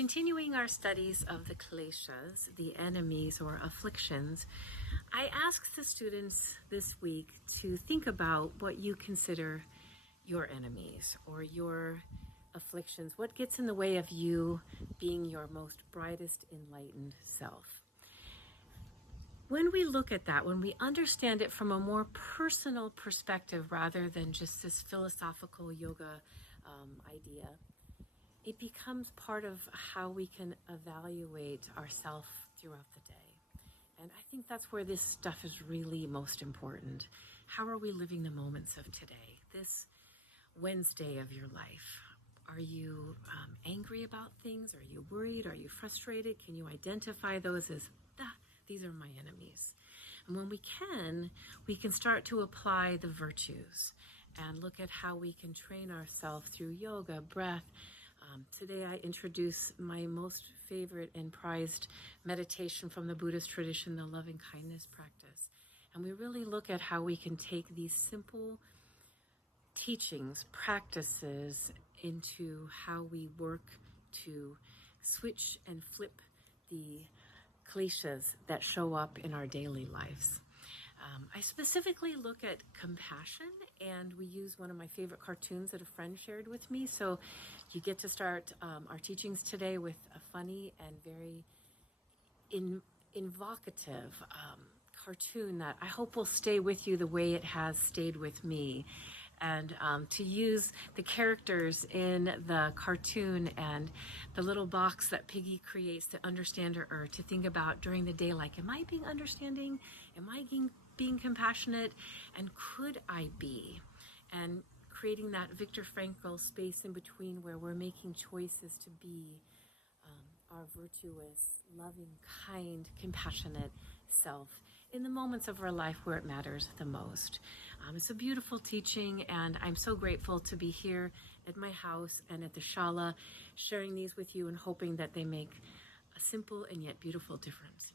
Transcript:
Continuing our studies of the kleshas, the enemies or afflictions, I asked the students this week to think about what you consider your enemies or your afflictions. What gets in the way of you being your most brightest, enlightened self? When we look at that, when we understand it from a more personal perspective rather than just this philosophical yoga idea, it becomes part of how we can evaluate ourselves throughout the day. And I think that's where this stuff is really most important. How are we living the moments of today, this Wednesday of your life? Are you angry about things? Are you worried? Are you frustrated? Can you identify those as, these are my enemies? And when we can start to apply the virtues and look at how we can train ourselves through yoga, breath. Today I introduce my most favorite and prized meditation from the Buddhist tradition, the loving kindness practice. And we really look at how we can take these simple teachings, practices, into how we work to switch and flip the kleshas that show up in our daily lives. I specifically look at compassion, and we use one of my favorite cartoons that a friend shared with me. So you get to start our teachings today with a funny and very invocative cartoon that I hope will stay with you the way it has stayed with me. And to use the characters in the cartoon and the little box that Piggy creates to understand or to think about during the day, like, am I being understanding? Am I being compassionate? And could I be? And creating that Viktor Frankl space in between where we're making choices to be our virtuous, loving, kind, compassionate self in the moments of our life where it matters the most. It's a beautiful teaching, and I'm so grateful to be here at my house and at the Shala, sharing these with you and hoping that they make a simple and yet beautiful difference.